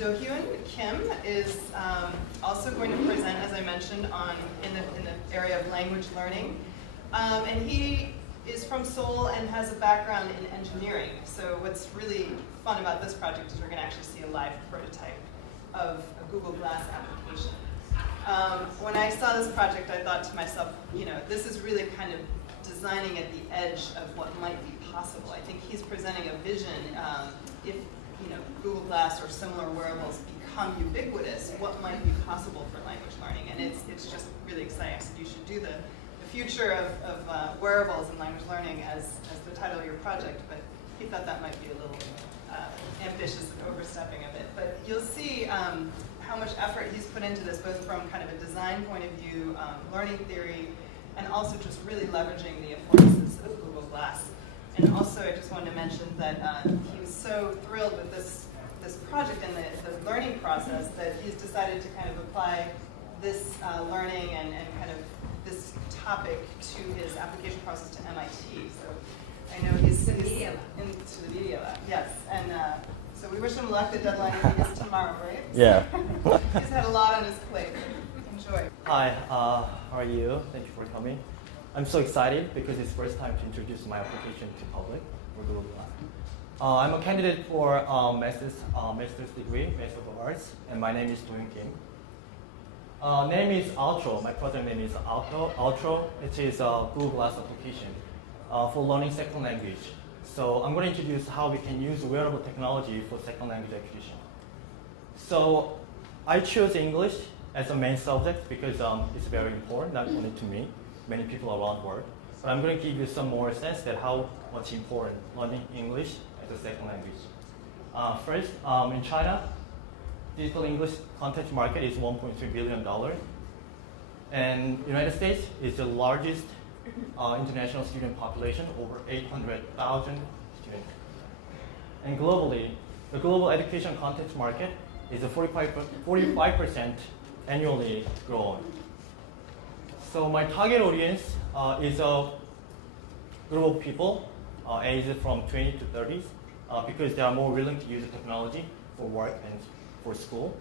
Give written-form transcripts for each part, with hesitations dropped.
Do-hyun Kim is also going to present, as I mentioned, in the area of language learning. And he is from Seoul and has a background in engineering. So what's really fun about this project is we're going to actually see a live prototype of a Google Glass application. When I saw this project, I thought to myself, this is really kind of designing at the edge of what might be possible. I think he's presenting a vision. If Google Glass or similar wearables become ubiquitous, what might be possible for language learning? And it's just really exciting. So you should do the future of wearables and language learning as the title of your project, but he thought that might be a little ambitious and overstepping a bit. But you'll see how much effort he's put into this, both from kind of a design point of view, learning theory, and also just really leveraging the affordances of Google Glass. And also, I just wanted to mention that he was so thrilled with this project and the learning process that he's decided to kind of apply this learning and kind of this topic to his application process to MIT. So I know he's into the media lab. Yes, and so we wish him luck. The deadline is tomorrow, right? Yeah. He's had a lot on his plate. Enjoy. Hi, how are you? Thank you for coming. I'm so excited because it's first time to introduce my application to public for Google Glass. I'm a candidate for master's degree, Master of Arts, and my name is Do-hyun Kim. Name is Outro. My project name is Outro. It is a Google Glass application for learning second language. So I'm going to introduce how we can use wearable technology for second language acquisition. So I chose English as a main subject because it's very important, not only to me, many people around the world. But I'm going to give you some more sense that how much important learning English as a second language. First, in China, digital English content market is $1.3 billion. And United States is the largest international student population, over 800,000 students. And globally, the global education content market is a 45% annually growing. So my target audience is a group of people aged from 20 to 30s because they are more willing to use the technology for work and for school.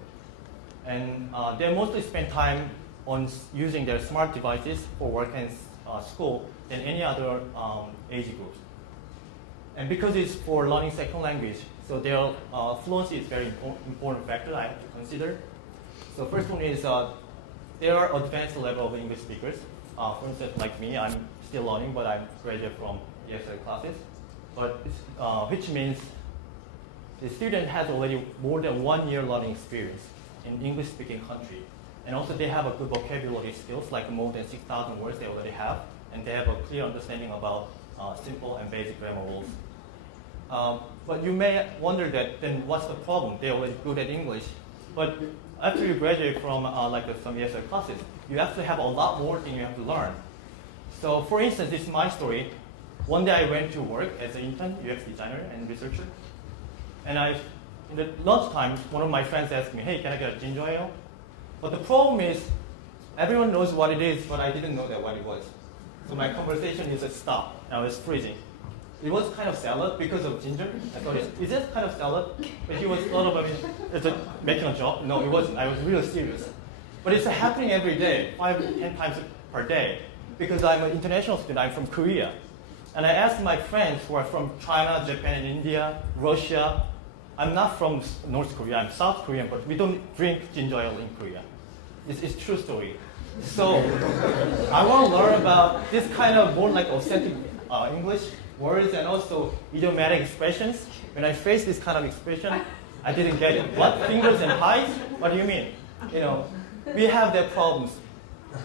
And they mostly spend time on using their smart devices for work and school than any other age groups. And because it's for learning second language, so their fluency is very important factor I have to consider. So first one is there are advanced level of English speakers. For instance, like me, I'm still learning, but I'm graduate from ESL classes. But which means the student has already more than 1 year learning experience in English-speaking country. And also they have a good vocabulary skills, like more than 6,000 words they already have. And they have a clear understanding about simple and basic grammar rules. But you may wonder that then what's the problem? They're already good at English. But after you graduate from some ESL classes, you actually have a lot more things you have to learn. So for instance, this is my story. One day I went to work as an intern, UX designer and researcher. And in the lunchtime, one of my friends asked me, hey, can I get a ginger ale? But the problem is, everyone knows what it is, but I didn't know that what it was. So my conversation is a stop, and I was freezing. It was kind of salad because of ginger. I thought, is this kind of salad? But he was sort of making a joke. No, it wasn't. I was really serious. But it's happening every day, 5 to 10 times per day, because I'm an international student. I'm from Korea. And I asked my friends who are from China, Japan, India, Russia. I'm not from North Korea. I'm South Korean, but we don't drink ginger ale in Korea. It's true story. So I want to learn about this kind of more like authentic English words and also idiomatic expressions. When I face this kind of expression, I didn't get it. What? Fingers and pies? What do you mean? We have their problems.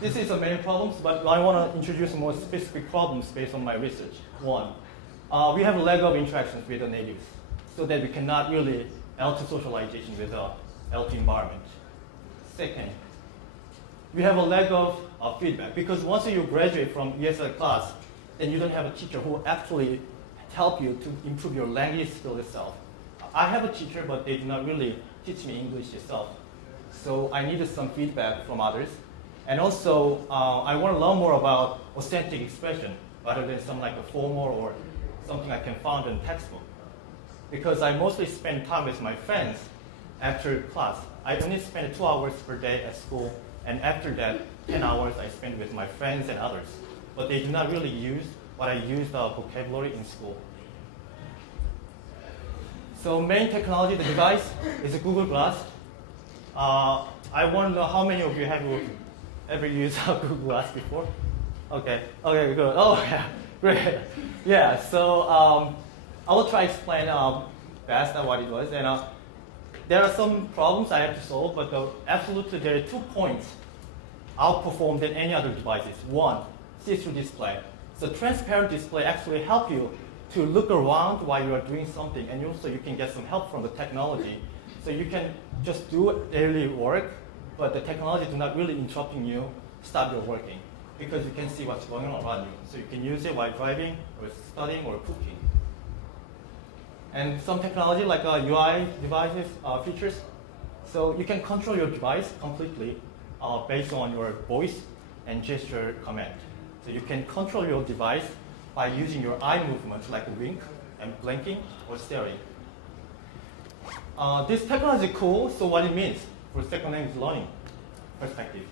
This is the main problems, but I want to introduce more specific problems based on my research. One, we have a lack of interactions with the natives, so that we cannot really L2 socialization with the L2 environment. Second, we have a lack of feedback, because once you graduate from ESL class, then you don't have a teacher who actually help you to improve your language skill itself. I have a teacher, but they do not really teach me English itself. So I needed some feedback from others. And also, I want to learn more about authentic expression, rather than some like a formal or something I can find in textbook. Because I mostly spend time with my friends, after class. I only spend 2 hours per day at school, and after that, 10 hours I spend with my friends and others. But they do not really use what I use the vocabulary in school. So main technology, the device, is a Google Glass. I want to know how many of you have ever used a Google Glass before? Okay, good. Oh, yeah, great. Yeah, so I will try to explain fast what it was. And there are some problems I have to solve, but absolutely there are 2 points outperformed than any other devices. One, see-through display. So transparent display actually help you to look around while you are doing something, and also you can get some help from the technology. So you can just do daily work, but the technology do not really interrupting you stop your working, because you can see what's going on around you. So you can use it while driving or studying or cooking. And some technology like UI devices features, so you can control your device completely based on your voice and gesture command. So you can control your device by using your eye movements like wink and blinking or staring. This technology is cool, so what it means for second language learning perspective.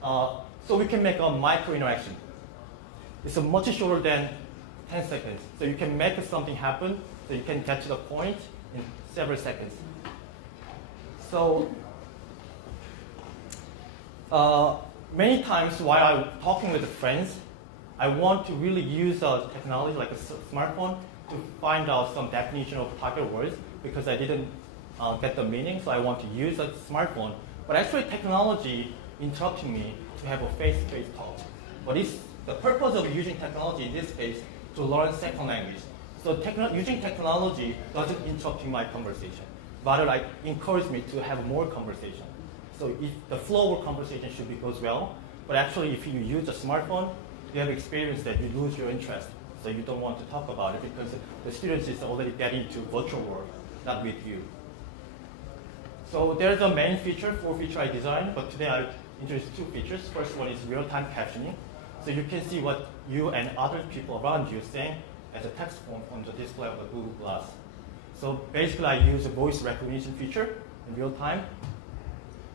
So we can make a micro interaction. It's much shorter than 10 seconds. So you can make something happen, so you can get to the point in several seconds. So many times while I'm talking with friends, I want to really use technology like a smartphone to find out some definition of target words, because I didn't get the meaning, so I want to use a smartphone. But actually technology interrupting me to have a face-to-face talk. But the purpose of using technology in this case to learn second language. So using technology doesn't interrupt my conversation. Rather, like encourage me to have more conversation. So if the flow of conversation goes well, but actually if you use a smartphone, you have experience that you lose your interest. So you don't want to talk about it because the students is already getting to virtual world, not with you. So there's a main feature, 4 features I designed, but today I'll introduce 2 features. First one is real-time captioning. So you can see what you and other people around you are saying as a text form on the display of the Google Glass. So basically I use a voice recognition feature in real time.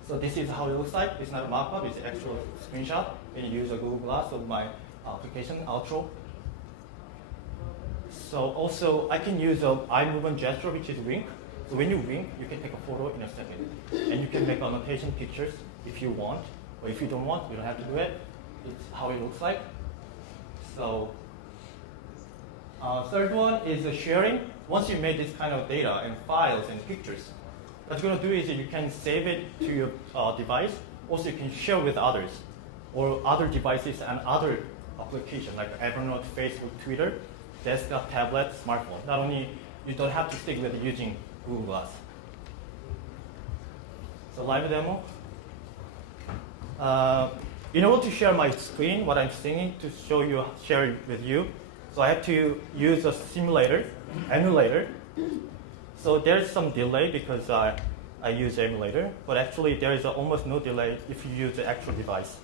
So this is how it looks like. It's not a mock-up, it's an actual screenshot. And you use a Google Glass of my application, Outro. So also I can use an eye movement gesture, which is wink. So when you wink, you can take a photo in a second. And you can make annotation pictures if you want. Or if you don't want, you don't have to do it. It's how it looks like. So third one is sharing. Once you made this kind of data and files and pictures, what you're going to do is you can save it to your device. Also, you can share with others or other devices and other applications like Evernote, Facebook, Twitter, desktop, tablet, smartphone. Not only you don't have to stick with using Google Glass. So live demo. In order to share my screen, what I'm seeing to share it with you, so I have to use a simulator, emulator. So there's some delay because I use emulator, but actually there is almost no delay if you use the actual device.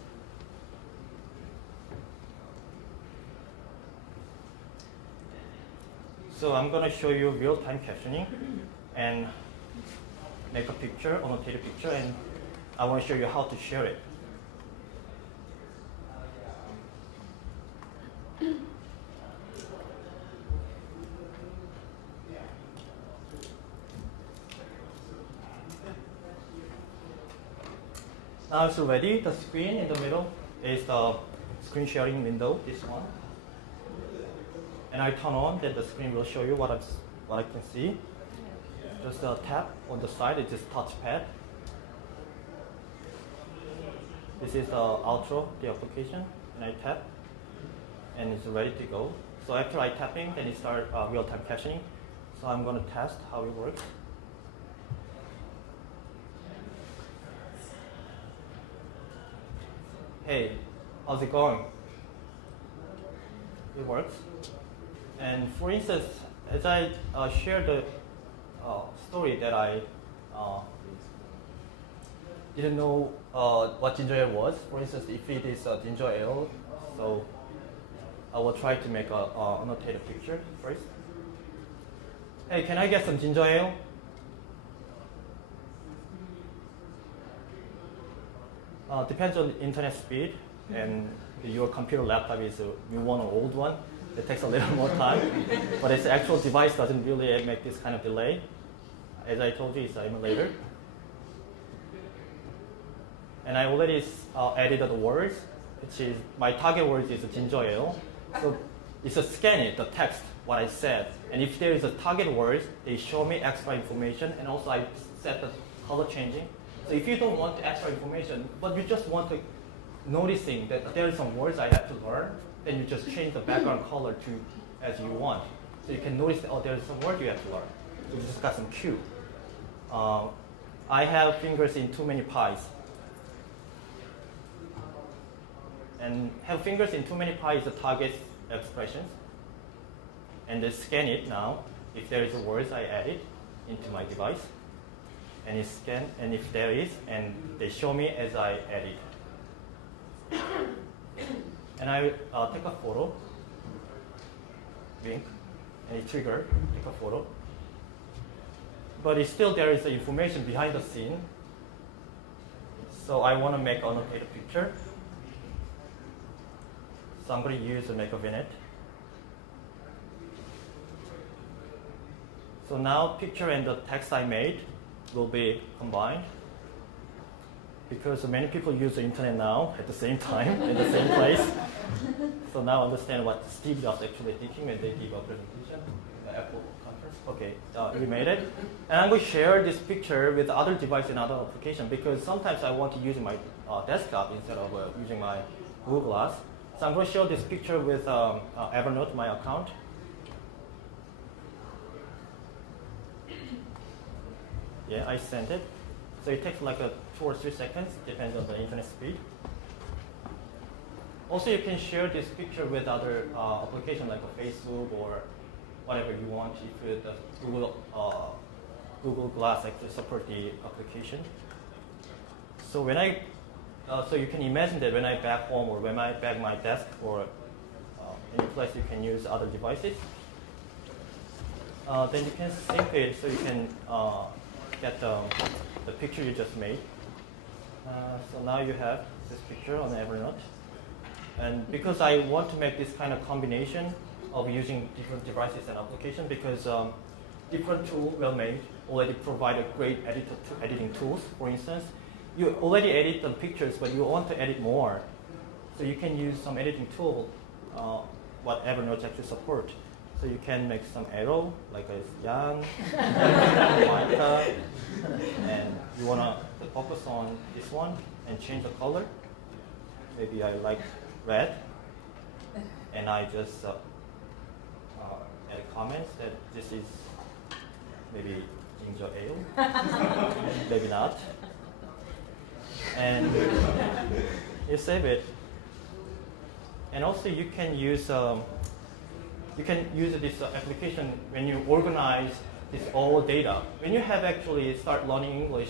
So I'm going to show you real-time captioning and make a picture, annotate a picture, and I want to show you how to share it. Now it's ready. The screen in the middle is the screen sharing window, this one. And I turn on, then the screen will show you what I can see. Just a tap on the side, it's just touchpad. This is the Outro, the application, and I tap, and it's ready to go. So after I tapping, then it starts real-time captioning. So I'm going to test how it works. Hey, how's it going? It works. And for instance, as I share the story that I didn't know what ginger ale was. For instance, if it is ginger ale, so I will try to make a annotated picture first. Hey, can I get some ginger ale? Depends on internet speed, and your computer laptop is a new one or old one. It takes a little more time, but its actual device doesn't really make this kind of delay. As I told you, it's an emulator. And I already added the words, which is, my target words is ginger ale. So it's a scan it, the text, what I said. And if there is a target word, they show me extra information, and also I set the color changing. So if you don't want the extra information, but you just want to noticing that there are some words I have to learn, then you just change the background color to as you want. So you can notice that, oh, there's some word you have to learn. So you just got some cue. I have fingers in too many pies. And have fingers in too many pies is the target expressions. And then scan it now. If there is a word, I add it into my device. And it scan, and if there is, and they show me as I add it. And I take a photo, wink, and it trigger, take a photo. But it's still there is the information behind the scene. So I want to make annotated picture. So I'm going to use a make a vignette. So now picture and the text I made will be combined. Because many people use the internet now at the same time, in the same place. So now understand what Steve Jobs actually thinking when they give a presentation, the Apple conference. Okay, we made it. And I'm going to share this picture with other device and other application because sometimes I want to use my desktop instead of using my Google Glass. So I'm going to share this picture with Evernote, my account. Yeah, I sent it. So it takes like 2 or 3 seconds, depends on the internet speed. Also, you can share this picture with other applications like a Facebook or whatever you want if the Google Glass actually support the application. So when so you can imagine that when I back home or when I back my desk or any place you can use other devices. Then you can sync it so you can get the picture you just made. So now you have this picture on Evernote. And because I want to make this kind of combination of using different devices and applications because different tools well made already provide a great editing tools. For instance, you already edit the pictures, but you want to edit more. So you can use some editing tool, what Evernote actually support. So you can make some arrow, like a young, and you want to focus on this one and change the color. Maybe I like red, and I just add comments that this is maybe ginger ale, maybe not. And you save it. And also you can use this application when you organize this all data. When you have actually start learning English,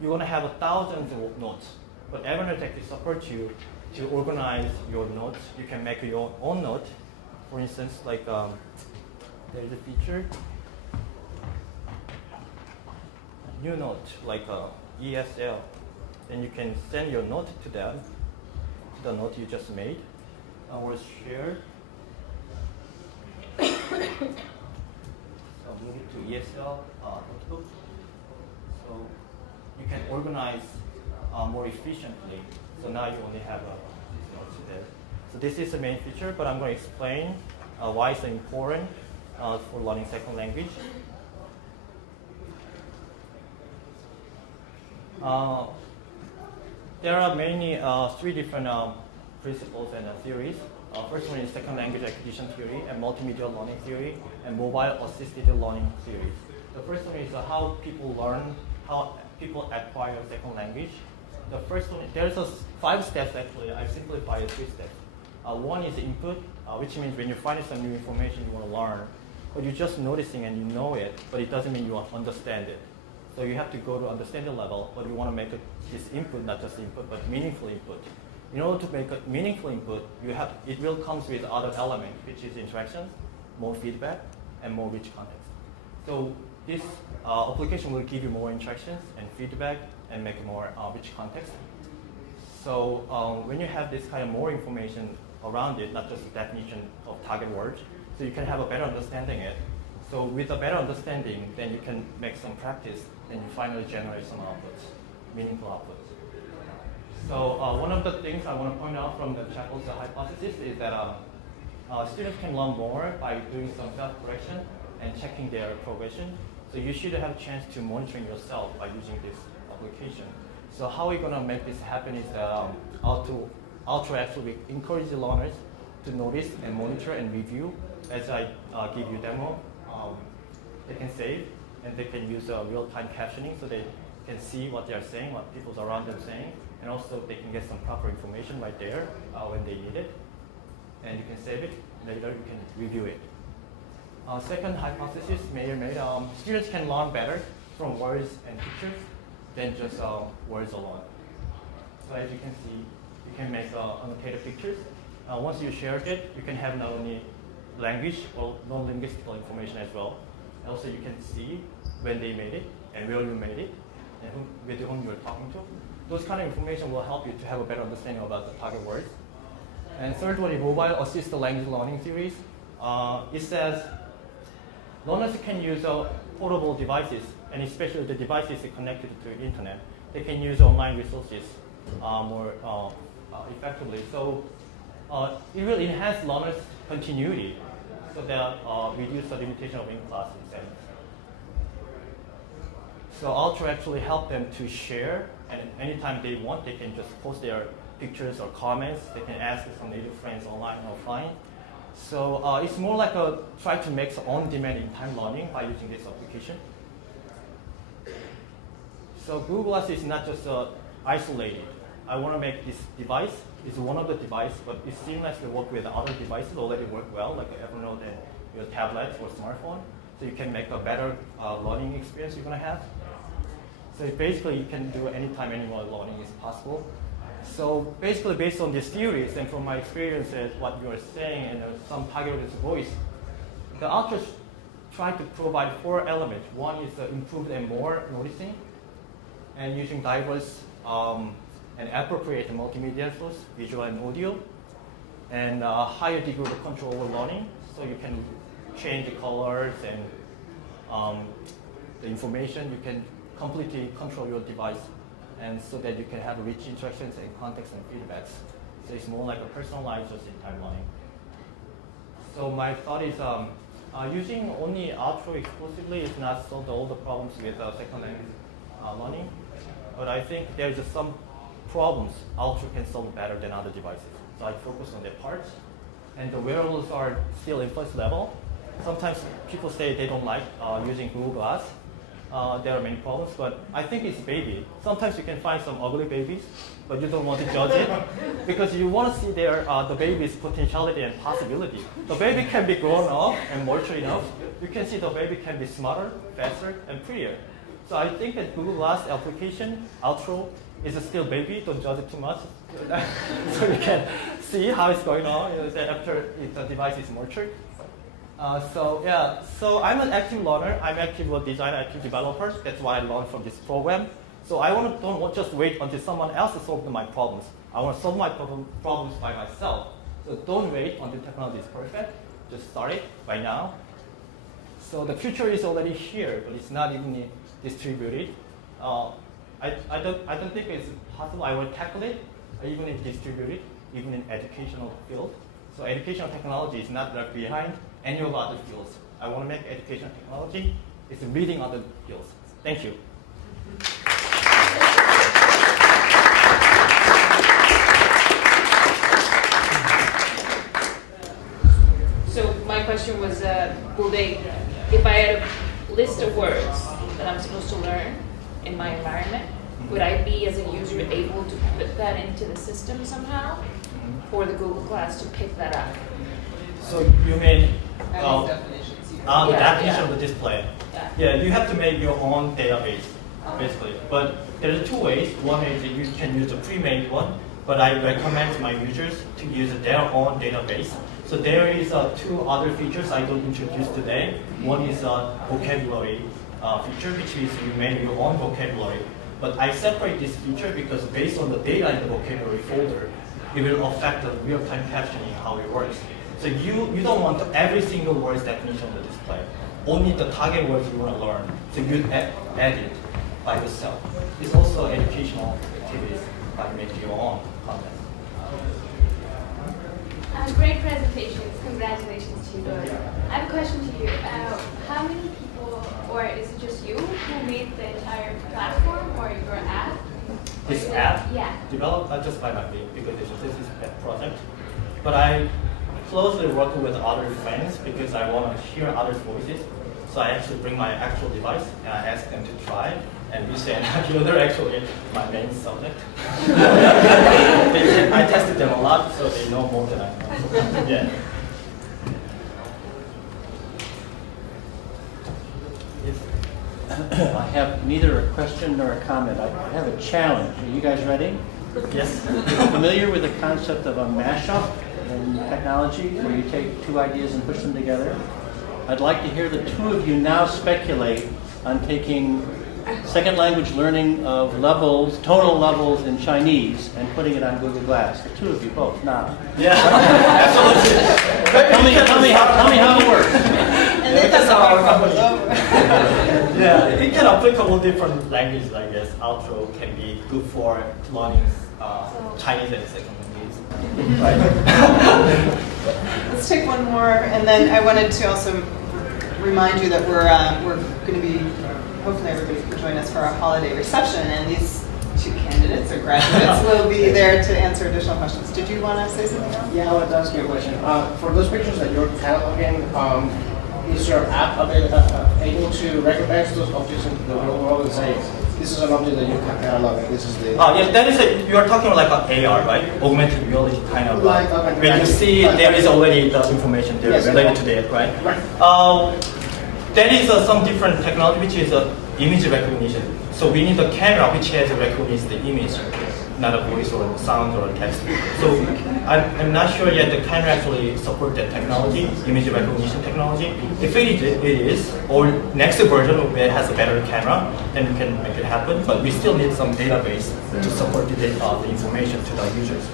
you're going to have thousands of notes. But Evernote actually supports you to organize your notes. You can make your own note. For instance, like there's a feature, new note, like ESL. Then you can send your note to them, to the note you just made, or share. So move it to ESL notebook. So you can organize more efficiently. So now you only have these notes there. So this is the main feature, but I'm going to explain why it's important for learning second language. There are mainly 3 different principles and theories. First one is second language acquisition theory and multimedia learning theory and mobile assisted learning theory. The first one is how people learn, how people acquire second language. The first one, there's 5 steps actually. I simplified 3 steps. One is input, which means when you find some new information you want to learn, but you're just noticing and you know it, but it doesn't mean you understand it. So you have to go to understanding level, but you want to make this input not just input, but meaningful input. In order to make a meaningful input, it will come with other element, which is interactions, more feedback, and more rich context. So this application will give you more interactions and feedback and make more rich context. So when you have this kind of more information around it, not just the definition of target words, so you can have a better understanding it. So with a better understanding, then you can make some practice, and you finally generate some outputs, meaningful outputs. So one of the things I want to point out from the Chapel's hypothesis is that students can learn more by doing some self-correction and checking their progression. So you should have a chance to monitoring yourself by using this application. So how we're going to make this happen is that Ultra actually encourage the learners to notice and monitor and review. As I give you a demo, they can save and they can use real-time captioning so they can see what they are saying, what people around them saying, and also they can get some proper information right there when they need it. And you can save it, later you can review it. Second hypothesis, students can learn better from words and pictures than just words alone. So as you can see, you can make annotated pictures. Once you shared it, you can have not only language or non-linguistical information as well. Also, you can see when they made it and where you made it and with whom you're talking to. Those kind of information will help you to have a better understanding about the target words. And third one is mobile assisted language learning series. It says learners can use portable devices, and especially the devices connected to the internet. They can use online resources more effectively. So it will enhance learners' continuity, so that reduce the limitation of in-class settings. So Ultra actually help them to share, and anytime they want, they can just post their pictures or comments. They can ask some native friends online or offline. So it's more like try to make some on-demand in-time learning by using this application. So Google Glass is not just isolated. I want to make this device, it's one of the devices, but it seamlessly work with other devices already work well, like Evernote and your tablet or smartphone. So you can make a better learning experience you're going to have. So basically you can do anytime, anywhere learning is possible. So basically based on these theories and from my experience at what you are saying and some targeted voice, the authors try to provide 4 elements. One is improved and more noticing, and using diverse and appropriate multimedia source, visual and audio, and a higher degree of control over learning. So you can change the colors and the information. You can completely control your device, and so that you can have rich interactions and context and feedbacks. So it's more like a personalized just in-time learning. So my thought is using only Ultra exclusively is not solve all the problems with second language learning, but I think there's some problems Ultra can solve better than other devices. So I focus on that part. And the wearables are still in first level. Sometimes people say they don't like using Google Glass. There are many problems, but I think it's baby. Sometimes you can find some ugly babies, but you don't want to judge it because you want to see the baby's potentiality and possibility. The baby can be grown up and mature enough. You can see the baby can be smarter, faster, and prettier. So I think that Google Glass application, Ultra, is still baby. Don't judge it too much. So you can see how it's going on after the device is matured. So I'm an active learner. I'm active designer, active developer. That's why I learned from this program. So I don't just wait until someone else solves my problems. I want to solve my problems by myself. So don't wait until technology is perfect. Just start it right now. So the future is already here, but it's not even distributed. I don't think it's possible. I will tackle it, even if distributed, even in educational field. So educational technology is not left behind any of other fields. I want to make educational technology is leading other fields. Thank you. So my question was, will they, if I had a list of words that I'm supposed to learn in my environment, would I be, as a user, able to put that into the system somehow for the Google Class to pick that up? So you mean the Yeah, definition yeah. of the display? Yeah. You have to make your own database, basically. But there's 2 ways. One is that you can use a pre-made one, but I recommend my users to use their own database. So there is 2 other features I don't introduce today. One is a vocabulary feature, which is you make your own vocabulary. But I separate this feature because based on the data in the vocabulary folder, it will affect the real-time captioning, how it works. So you don't want every single word's definition on the display. Only the target words you want to learn. So you add it by yourself. It's also educational activities by making your own content. Great presentations. Congratulations to you both. I have a question to you. How many people, or is it just you, who made the entire platform or your app? This app Yeah. developed not just by my me because this is a pet project, but I closely work with other friends because I want to hear others' voices. So I actually bring my actual device and I ask them to try. And we say, they're actually my main subject. I tested them a lot, so they know more than I know. Yeah. Yes. I have neither a question nor a comment. I have a challenge. Are you guys ready? Yes. Familiar with the concept of a mashup in technology, where you take two ideas and push them together? I'd like to hear the two of you now speculate on taking second language learning of levels, tonal levels in Chinese, and putting it on Google Glass. The two of you both now. Yeah, absolutely. Tell me how it works. And then that's how our company's over. Yeah, it can applicable different languages, I guess. Outro can be good for learning Chinese as a second language. Right? Let's take one more, and then I wanted to also remind you that we're going to be, hopefully everybody can join us for our holiday reception, and these two candidates or graduates will be there to answer additional questions. Did you want to say something else? Yeah, I want to ask you a question. For those pictures that you're cataloging, is your app able to recognize those objects in the real world and say, this is an object that you can catalog, and this is the... Yeah, that is you are talking like an AR, right? Augmented reality kind of. Like when you see there is already the information there Yes, related to that, right? Right. There is some different technology which is image recognition. So we need a camera which has recognized the image, not a voice or sound or text. So I'm not sure yet the camera actually support that technology, image recognition technology. If it is, or next version of it has a better camera, then we can make it happen. But we still need some database to support the information to the users.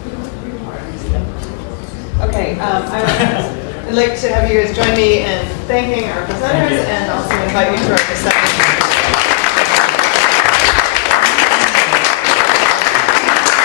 Okay, I'd like to have you guys join me in thanking our presenters and also invite you to our reception.